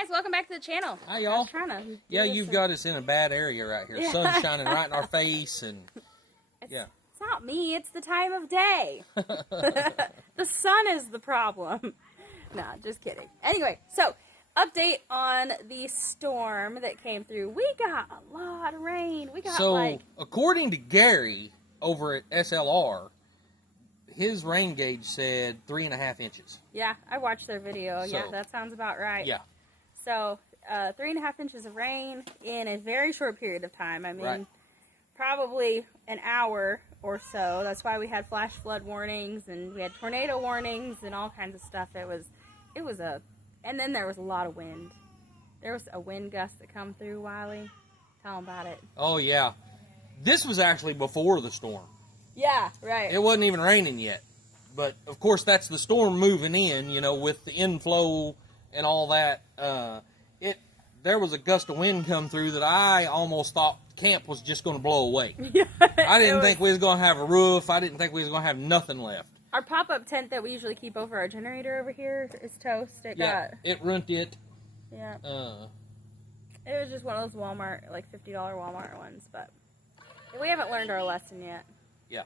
Guys, welcome back to the channel. Hi, y'all. Yeah, you've got us in a bad area right here. Yeah. Sun's shining right in our face, and It's not me, it's the time of day. The sun is the problem. Nah, just kidding. Anyway, so, update on the storm that came through. We got a lot of rain. We got according to Gary over at SLR, his rain gauge said 3.5 inches. Yeah, I watched their video. Yeah, that sounds about right. Yeah. So, 3.5 inches of rain in a very short period of time. I mean, probably an hour or so. That's why we had flash flood warnings and we had tornado warnings and all kinds of stuff. And then there was a lot of wind. There was a wind gust that come through, Wiley. Tell them about it. Oh, yeah. This was actually before the storm. Yeah, right. It wasn't even raining yet. But, of course, that's the storm moving in, you know, with the inflow and all that. There was a gust of wind come through that I almost thought camp was just going to blow away. Yeah, I didn't think we was going to have a roof. I didn't think we was going to have nothing left. Our pop-up tent that we usually keep over our generator over here is toast. It ruined it. Yeah. It was just one of those Walmart, like $50 Walmart ones, but we haven't learned our lesson yet. Yeah.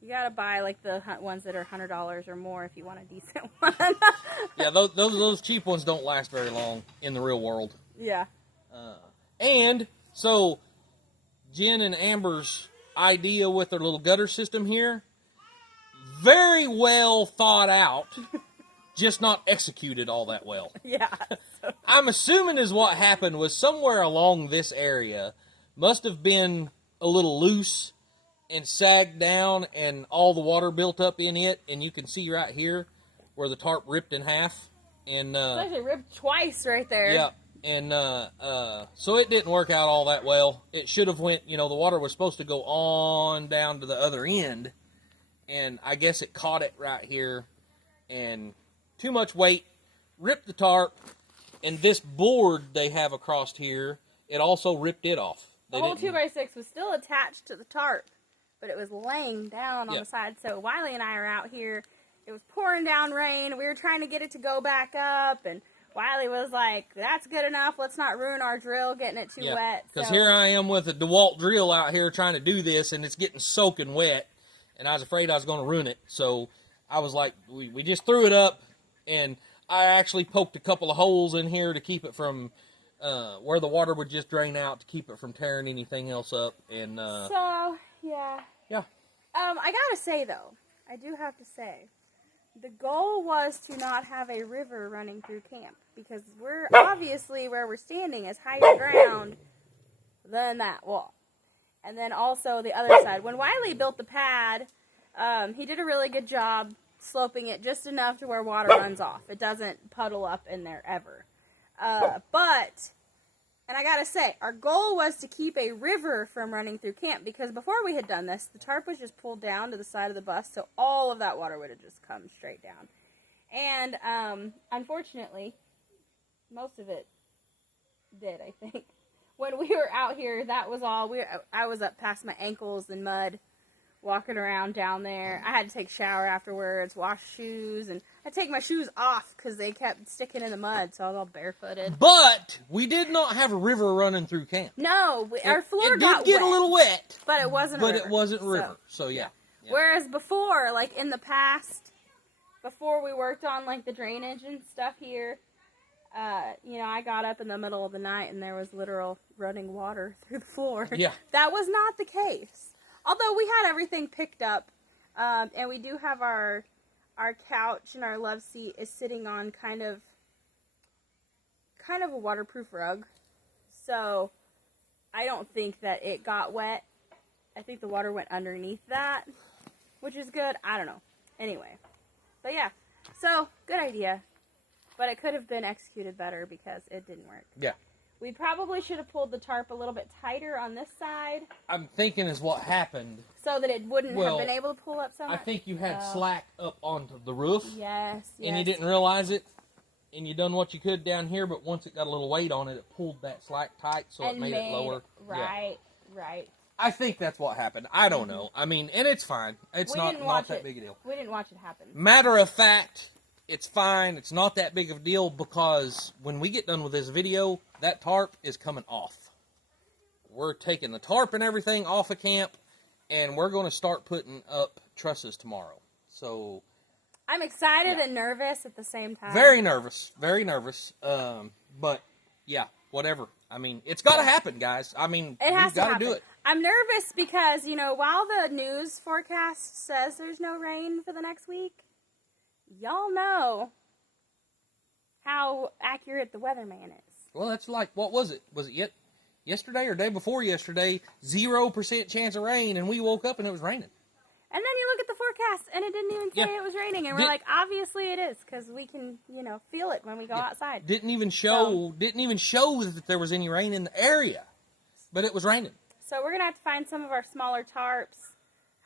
You gotta buy like the ones that are $100 or more if you want a decent one. Yeah, those cheap ones don't last very long in the real world. Yeah. And so, Jen and Amber's idea with their little gutter system here, very well thought out, just not executed all that well. Yeah. I'm assuming is what happened was somewhere along this area must have been a little loose and sagged down and all the water built up in it, and you can see right here where the tarp ripped in half. And it's actually ripped twice right there. Yeah. And so it didn't work out all that well. It should have went, the water was supposed to go on down to the other end, and I guess it caught it right here, and too much weight, ripped the tarp, and this board they have across here, it also ripped it off. The whole 2x6 was still attached to the tarp, but it was laying down on the side, so Wiley and I are out here. It was pouring down rain. We were trying to get it to go back up, and Wiley was like, that's good enough. Let's not ruin our drill getting it too wet. Because here I am with a DeWalt drill out here trying to do this, and it's getting soaking wet, and I was afraid I was going to ruin it. So I was like, we just threw it up, and I actually poked a couple of holes in here to keep it from where the water would just drain out to keep it from tearing anything else up. And yeah. Yeah. I got to say, though, I do have to say, the goal was to not have a river running through camp, because we're obviously where we're standing is higher ground than that wall. And then also the other side. When Wiley built the pad, he did a really good job sloping it just enough to where water runs off. It doesn't puddle up in there ever. And I gotta say, our goal was to keep a river from running through camp, because before we had done this, the tarp was just pulled down to the side of the bus, so all of that water would have just come straight down. And, unfortunately, most of it did, I think. When we were out here, that was all. I was up past my ankles in mud, walking around down there. I had to take a shower afterwards, wash shoes, and I take my shoes off because they kept sticking in the mud, so I was all barefooted. But we did not have a river running through camp. No, our floor got wet. It did get a little wet. But it wasn't a river. But it wasn't a river, so yeah. Whereas before, like in the past, before we worked on like the drainage and stuff here, I got up in the middle of the night and there was literal running water through the floor. Yeah. That was not the case. Although we had everything picked up, and we do have our couch and our love seat is sitting on kind of a waterproof rug. So I don't think that it got wet. I think the water went underneath that, which is good. I don't know. Anyway. But yeah. So, good idea. But it could have been executed better because it didn't work. Yeah. We probably should have pulled the tarp a little bit tighter on this side. I'm thinking is what happened. So that it wouldn't have been able to pull up so much. I think you had slack up onto the roof. Yes. And you didn't realize it. And you done what you could down here, but once it got a little weight on it, it pulled that slack tight, so it made it lower. Right. I think that's what happened. I don't know. I mean, and it's fine. It's not that big a deal. We didn't watch it happen. Matter of fact, it's fine. It's not that big of a deal because when we get done with this video, that tarp is coming off. We're taking the tarp and everything off of camp, and we're going to start putting up trusses tomorrow. So I'm excited and nervous at the same time. Very nervous. Very nervous. But, yeah, whatever. I mean, it's got to happen, guys. I mean, we've got to do it. I'm nervous because, you know, while the news forecast says there's no rain for the next week, y'all know how accurate the weatherman is. Well, that's like, what was it? Was it yesterday or day before yesterday? 0% chance of rain, and we woke up and it was raining. And then you look at the forecast, and it didn't even say it was raining. And we're like, obviously it is, because we can, you know, feel it when we go outside. Didn't even show that there was any rain in the area, but it was raining. So we're going to have to find some of our smaller tarps,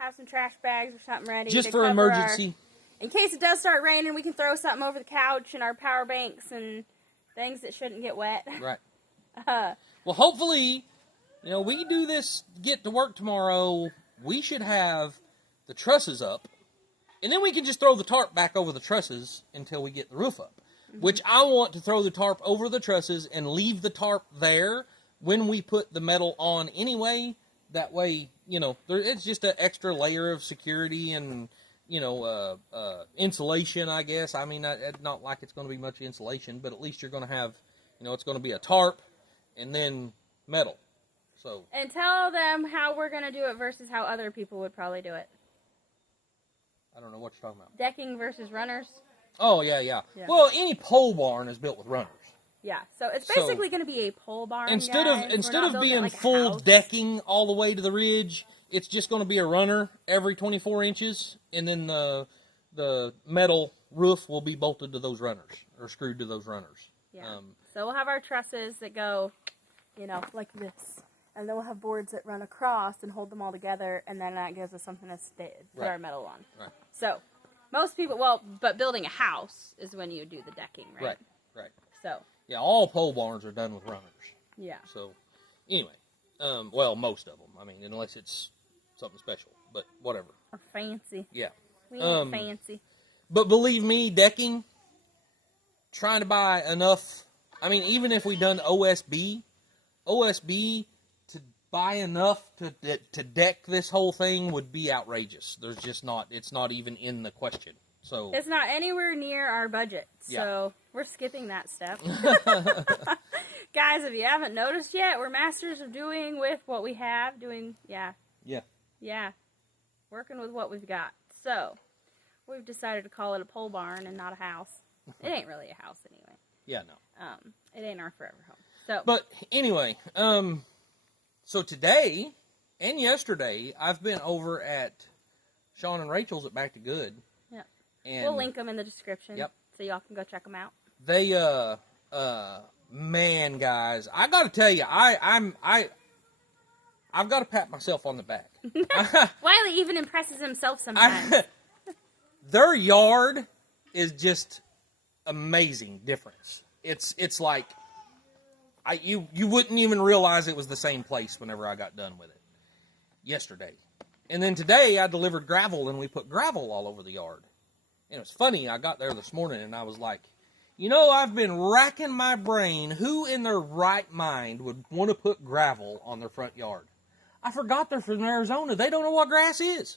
have some trash bags or something ready. Just for emergency. In case it does start raining, we can throw something over the couch and our power banks and things that shouldn't get wet. Right. Well, hopefully, you know, we do this, get to work tomorrow, we should have the trusses up, and then we can just throw the tarp back over the trusses until we get the roof up. Mm-hmm. Which I want to throw the tarp over the trusses and leave the tarp there when we put the metal on anyway. That way, you know, it's just an extra layer of security and, you know, insulation, I guess. I mean, not like it's going to be much insulation, but at least you're going to have, you know, it's going to be a tarp and then metal. So. And tell them how we're going to do it versus how other people would probably do it. I don't know what you're talking about. Decking versus runners. Oh, yeah. Well, any pole barn is built with runners. Yeah, so it's basically going to be a pole barn, Instead of being like full decking all the way to the ridge, it's just going to be a runner every 24 inches, and then the metal roof will be bolted to those runners, or screwed to those runners. Yeah. So we'll have our trusses that go, you know, like this. And then we'll have boards that run across and hold them all together, and then that gives us something to put our metal on. Right. So, most people, but building a house is when you do the decking, right? Right. So. Yeah, all pole barns are done with runners. Yeah. So, anyway, well, most of them. I mean, unless it's something special, but whatever. Or fancy. Yeah. We ain't fancy. But believe me, decking, trying to buy enough, I mean, even if we done OSB to buy enough to deck this whole thing would be outrageous. There's just not, it's not even in the question. So it's not anywhere near our budget. So we're skipping that step. Guys, if you haven't noticed yet, we're masters of doing with what we have, working with what we've got. So we've decided to call it a pole barn and not a house. It ain't really a house anyway. Yeah, no. It ain't our forever home. So, but anyway, so today and yesterday, I've been over at Sean and Rachel's at Back to Good. Yeah. And we'll link them in the description. Yep. So y'all can go check them out. They, man, guys, I gotta tell you, I've got to pat myself on the back. Wiley even impresses himself sometimes. Their yard is just amazing difference. It's like, you wouldn't even realize it was the same place whenever I got done with it yesterday. And then today I delivered gravel and we put gravel all over the yard. And it was funny, I got there this morning and I was like, you know, I've been racking my brain, who in their right mind would want to put gravel on their front yard? I forgot they're from Arizona. They don't know what grass is.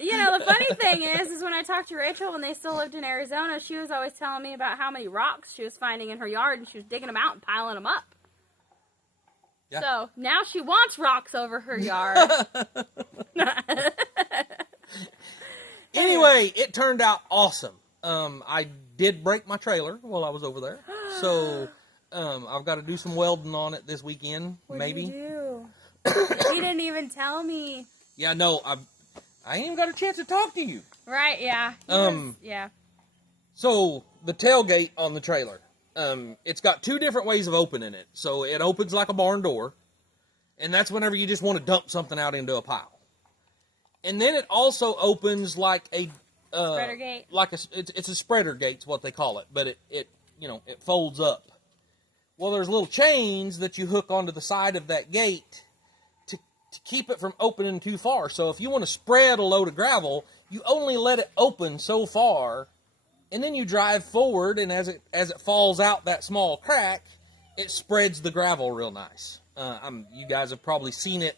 You know, the funny thing is when I talked to Rachel when they still lived in Arizona, she was always telling me about how many rocks she was finding in her yard, and she was digging them out and piling them up. Yeah. So, now she wants rocks over her yard. Anyway, it turned out awesome. I did break my trailer while I was over there. So, I've got to do some welding on it this weekend, maybe. What did you do? You didn't even tell me. Yeah, no, I ain't even got a chance to talk to you. Right, yeah. Yeah. So, the tailgate on the trailer, it's got two different ways of opening it. So, it opens like a barn door, and that's whenever you just want to dump something out into a pile. And then it also opens like a... spreader gate? It's a spreader gate's what they call it, but it folds up. Well, there's little chains that you hook onto the side of that gate to keep it from opening too far. So if you want to spread a load of gravel, you only let it open so far, and then you drive forward, and as it falls out that small crack, it spreads the gravel real nice. You guys have probably seen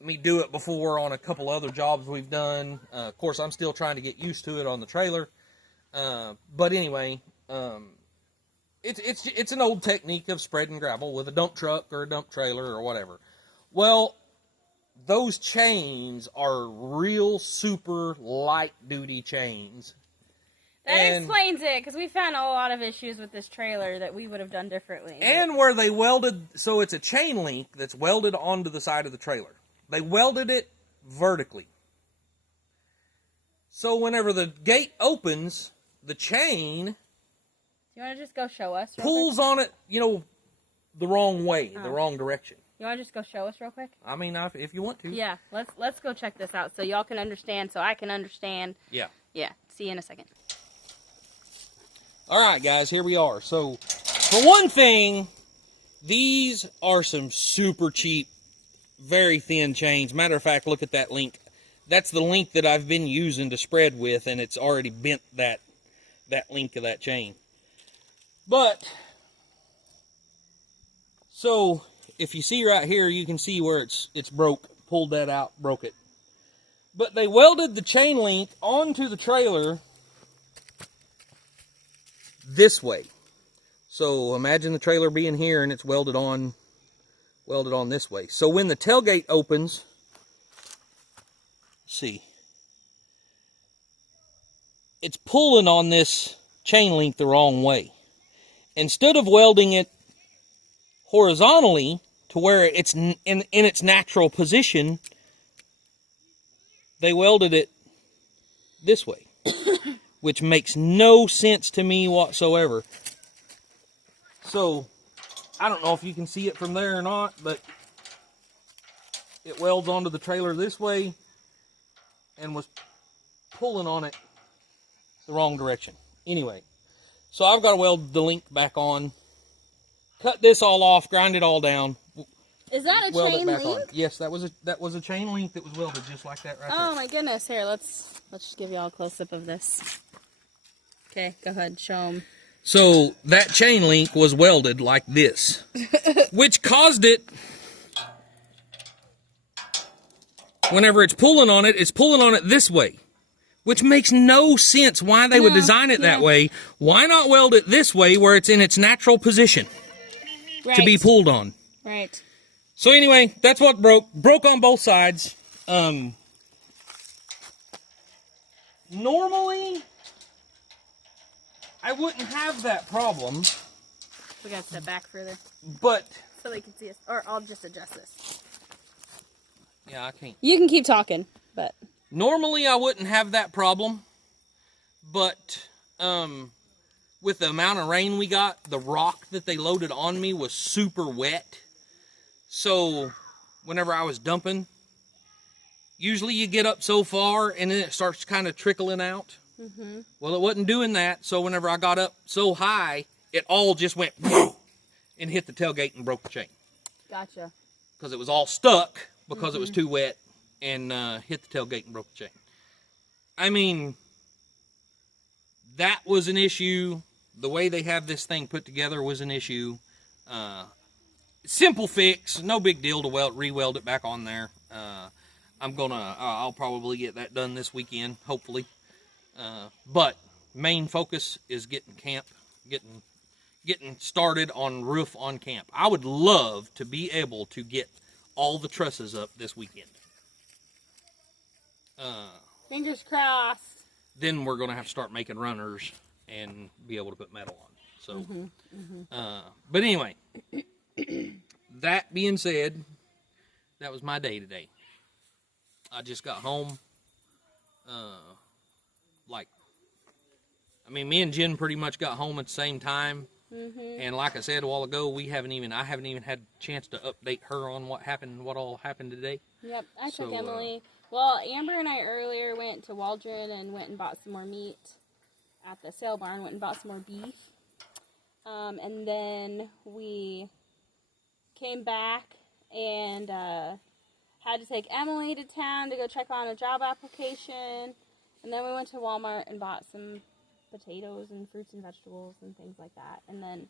me do it before on a couple other jobs we've done. Of course, I'm still trying to get used to it on the trailer. But anyway, it's an old technique of spreading gravel with a dump truck or a dump trailer or whatever. Well, those chains are real super light duty chains. That explains it, because we found a lot of issues with this trailer that we would have done differently. And where they welded, so it's a chain link that's welded onto the side of the trailer. They welded it vertically. So whenever the gate opens, the chain... Do you want to just go show us real pulls quick? on it, the wrong way, the wrong direction. You want to just go show us real quick? I mean, if you want to. Yeah, let's go check this out so y'all can understand, so I can understand. Yeah. Yeah, see you in a second. All right, guys, here we are. So, for one thing, these are some super cheap, very thin chains. Matter of fact, look at that link. That's the link that I've been using to spread with, and it's already bent that link of that chain. But, so, if you see right here, you can see where it's broke. Pulled that out, broke it. But they welded the chain link onto the trailer this way. So imagine the trailer being here and it's welded on this way. So when the tailgate opens, see, it's pulling on this chain link the wrong way. Instead of welding it horizontally to where it's in its natural position, they welded it this way. Which makes no sense to me whatsoever. So, I don't know if you can see it from there or not, but it welds onto the trailer this way and was pulling on it the wrong direction. Anyway, so I've got to weld the link back on, cut this all off, grind it all down. Is that a chain link? On. Yes, that was a chain link that was welded just like that right there. Oh my goodness! Here, let's just give y'all a close up of this. Okay, go ahead, show them. So that chain link was welded like this, which caused it. Whenever it's pulling on it this way, which makes no sense why they would design it that way. Why not weld it this way where it's in its natural position to be pulled on? Right. So anyway, that's what broke on both sides. Normally, I wouldn't have that problem. We gotta step back further. But so they can see us, or I'll just adjust this. Yeah, I can't. You can keep talking, but normally I wouldn't have that problem, but with the amount of rain we got, the rock that they loaded on me was super wet. So whenever I was dumping, usually you get up so far and then it starts kind of trickling out. Mm-hmm. Well, it wasn't doing that, so whenever I got up so high, it all just went whoo, and hit the tailgate and broke the chain. Gotcha. Because it was all stuck because it was too wet and hit the tailgate and broke the chain. I mean, that was an issue. The way they have this thing put together was an issue. Simple fix, no big deal to re-weld it back on there. I'll probably get that done this weekend, hopefully. But main focus is getting started on roof on camp. I would love to be able to get all the trusses up this weekend. Fingers crossed. Then we're going to have to start making runners and be able to put metal on. So, but anyway, that being said, that was my day today. I just got home. Me and Jen pretty much got home at the same time. And like I said a while ago, I haven't even had a chance to update her on what all happened today. Yep, I took Emily. Well, Amber and I earlier went to Waldron and went and bought some more meat at the sale barn, went and bought some more beef. And then we came back and had to take Emily to town to go check on a job application. And then we went to Walmart and bought some potatoes and fruits and vegetables and things like that. And then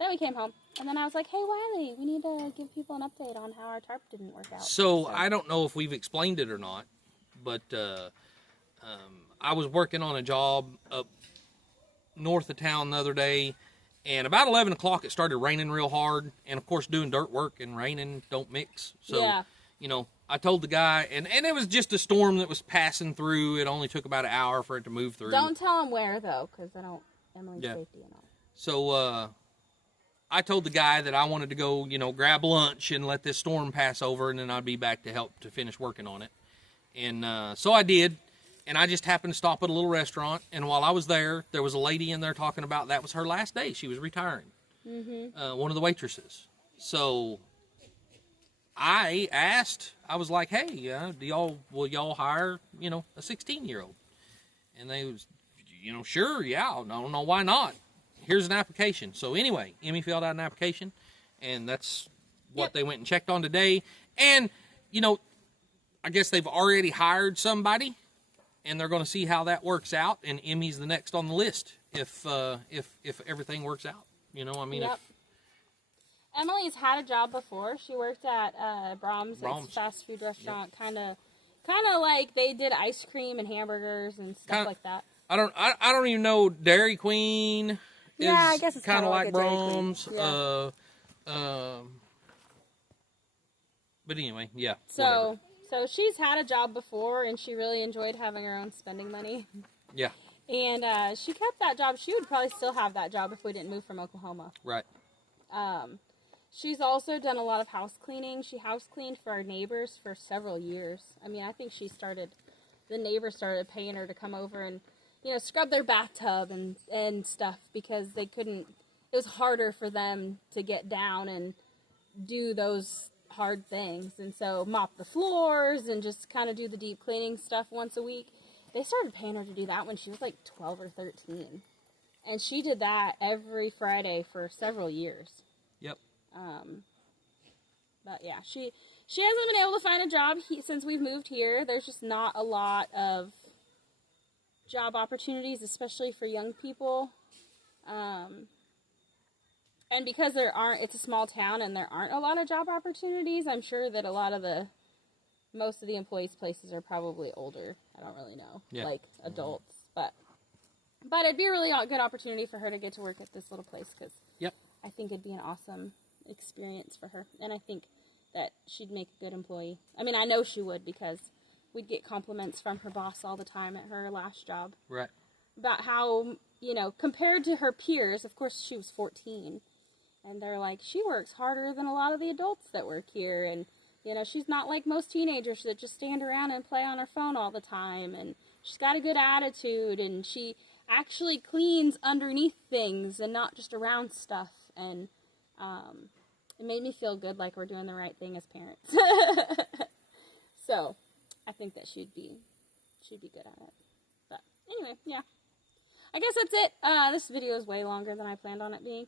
we came home. And then I was like, hey, Wiley, we need to give people an update on how our tarp didn't work out. So I don't know if we've explained it or not, but I was working on a job up north of town the other day, and about 11 o'clock it started raining real hard. And, of course, doing dirt work and raining don't mix. So, you know, I told the guy, and it was just a storm that was passing through. It only took about an hour for it to move through. Don't tell him where, though, because I don't, Emily's safety and all. So I told the guy that I wanted to go, you know, grab lunch and let this storm pass over, and then I'd be back to help to finish working on it. And so I did, and I just happened to stop at a little restaurant, and while I was there was a lady in there talking about that was her last day. She was retiring, one of the waitresses. So I asked, I was like, hey, will y'all hire, you know, a 16-year-old? And they was, you know, sure, yeah, I don't know why not. Here's an application. So anyway, Emmy filled out an application, and that's what they went and checked on today. And, you know, I guess they've already hired somebody, and they're going to see how that works out, and Emmy's the next on the list if everything works out. You know, I mean, Emily's had a job before. She worked at Brahms. It's a fast food restaurant, kind of like they did ice cream and hamburgers and stuff like that. I don't even know. Dairy Queen is I guess it's kind of like a Brahms. Yeah. But anyway, yeah. So she's had a job before, and she really enjoyed having her own spending money. Yeah. And she kept that job. She would probably still have that job if we didn't move from Oklahoma. Right. She's also done a lot of house cleaning. She house cleaned for our neighbors for several years. I mean, I think the neighbors started paying her to come over and, you know, scrub their bathtub and stuff because they couldn't, it was harder for them to get down and do those hard things. And so mop the floors and just kind of do the deep cleaning stuff once a week. They started paying her to do that when she was like 12 or 13. And she did that every Friday for several years. Yep. But yeah, she hasn't been able to find a job since we've moved here. There's just not a lot of job opportunities, especially for young people. And because it's a small town and there aren't a lot of job opportunities, I'm sure that most of the employees' places are probably older. I don't really know, like adults, but it'd be a really good opportunity for her to get to work at this little place because I think it'd be an awesome experience for her, and I think that she'd make a good employee. I mean, I know she would because we'd get compliments from her boss all the time at her last job. Right. About how, you know, compared to her peers, of course she was 14, and they're like, she works harder than a lot of the adults that work here, and, you know, she's not like most teenagers that just stand around and play on her phone all the time, and she's got a good attitude, and she actually cleans underneath things and not just around stuff, and it made me feel good like we're doing the right thing as parents. So I think that she'd be good at it. But anyway, yeah. I guess that's it. This video is way longer than I planned on it being.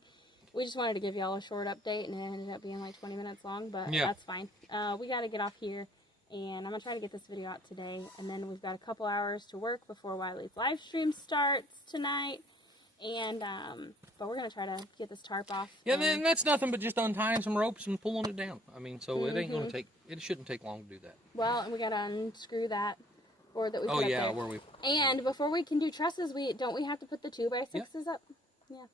We just wanted to give y'all a short update, and it ended up being like 20 minutes long, but that's fine. We got to get off here, and I'm going to try to get this video out today, and then we've got a couple hours to work before Wiley's live stream starts tonight, and but we're going to try to get this tarp off. Yeah, then that's nothing but just untying some ropes and pulling it down. I mean, so it ain't going to it shouldn't take long to do that. Well, and we got to unscrew that board that we put up there. Where we... And before we can do trusses, don't we have to put the 2x6s up? Yeah.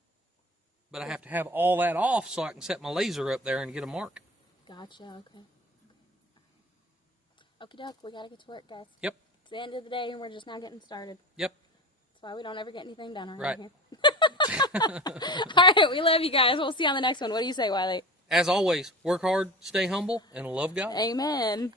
But I have to have all that off so I can set my laser up there and get a mark. Gotcha, okay. Okie doke, we gotta get to work, guys. Yep. It's the end of the day and we're just now getting started. Yep. That's why we don't ever get anything done right here. Alright, we love you guys. We'll see you on the next one. What do you say, Wiley? As always, work hard, stay humble, and love God. Amen.